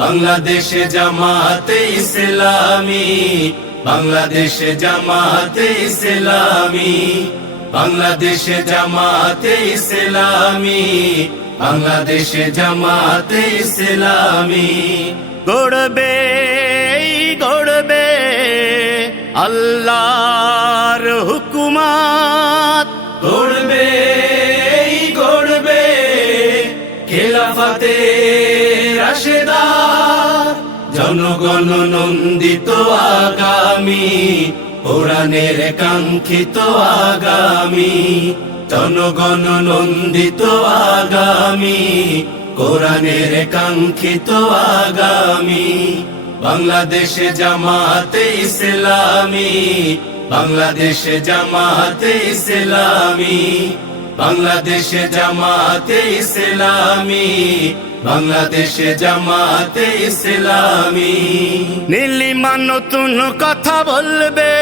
বাংলাদেশে জামাতে ইসলামী, বাংলাদেশে জামাতে ইসলামী, বাংলাদেশে জামাতে ইসলামী, বাংলাদেশে জামাতে ইসলামী। গড়বে গড়বে আল্লাহর হুকুমত, গড়বে গড়বে খেলাফতে রাশেদা, জনগণ নন্দিত আগামী, কোরআনের কাঙ্ক্ষিত আগামী, জনগণ নন্দিত আগামী, কোরআনের কাঙ্ক্ষিত আগামী। বাংলাদেশে জামাতে ইসলামী, বাংলাদেশে জামাতে ইসলামী, বাংলাদেশে জামাতে ইসলামী, বাংলাদেশে জামাতে ইসলামী। নীলিমা নতুন কথা বলবে,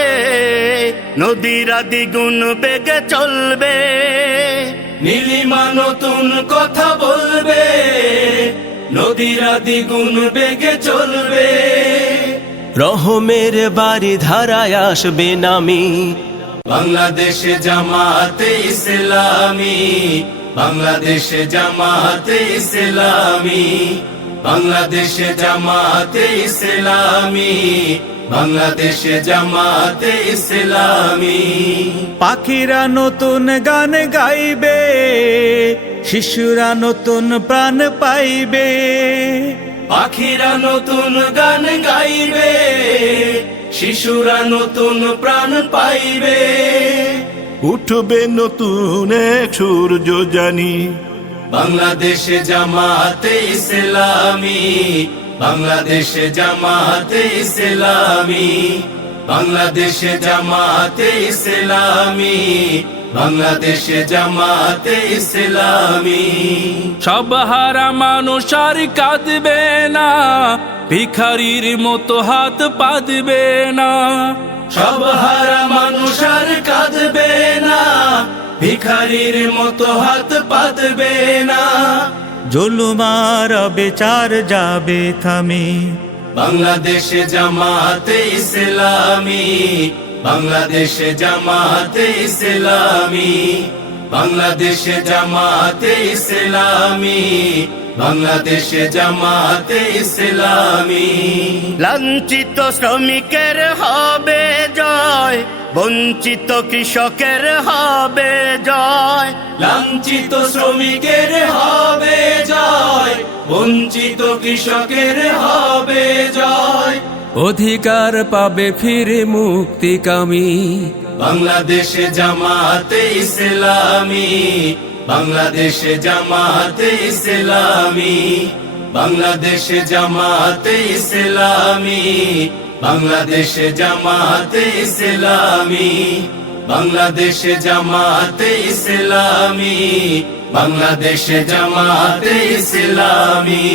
নদীরা দ্বিগুণ বেগে চলবে, নীলিমা নতুন কথা বলবে, নদীরা দ্বিগুণ বেগে চলবে। রহমের বাড়ি ধারায় আসবে নামি, বাংলাদেশে জামাতে ইসলামী, বাংলাদেশে জামাতে ইসলামী, বাংলাদেশে জামাতে ইসলামী, বাংলাদেশে জামাতে ইসলামী। পাখিরা নতুন গান গাইবে, শিশুরা নতুন প্রাণ পাইবে, পাখিরা নতুন গান গাইবে, শিশুরা নতুন প্রাণ পাইবে। উঠবে নতুন এক সূর্য জানি, বাংলাদেশে জামাতে ইসলামী, বাংলাদেশে জামাতে ইসলামী, বাংলাদেশে জামাতে ইসলামী, বাংলাদেশে জামাতে ইসলামী। সব হারা মানুষ আর কাঁদবে না, ভিখারির মতো হাত পাতবে না, সব হারা মানুষ আর কাঁদবে না, ভিখারির মতো হাত পাতবে না। জুলুমার বিচার যাবে থামি, বাংলাদেশে জামাতে ইসলামী, বাংলাদেশে জামাতে ইসলামী, বাংলাদেশে জামাতে ইসলামী, বাংলাদেশে জামাতে ইসলামী। লাঞ্ছিত শ্রমিকের হবে জয়, বঞ্চিত কৃষকের হবে জয়, লাঞ্ছিত শ্রমিকের হবে জয়, বঞ্চিত কৃষকের হবে জয়। অধিকার পাবে ফিরে মুক্তিকামী, বাংলাদেশে জামাতে ইসলামী, বাংলাদেশে জামাতে ইসলামী, বাংলাদেশে জামাতে ইসলামী, বাংলাদেশে জামাতে ইসলামী, বাংলাদেশে জামাতে ইসলামী, বাংলাদেশে জামাতে ইসলামী।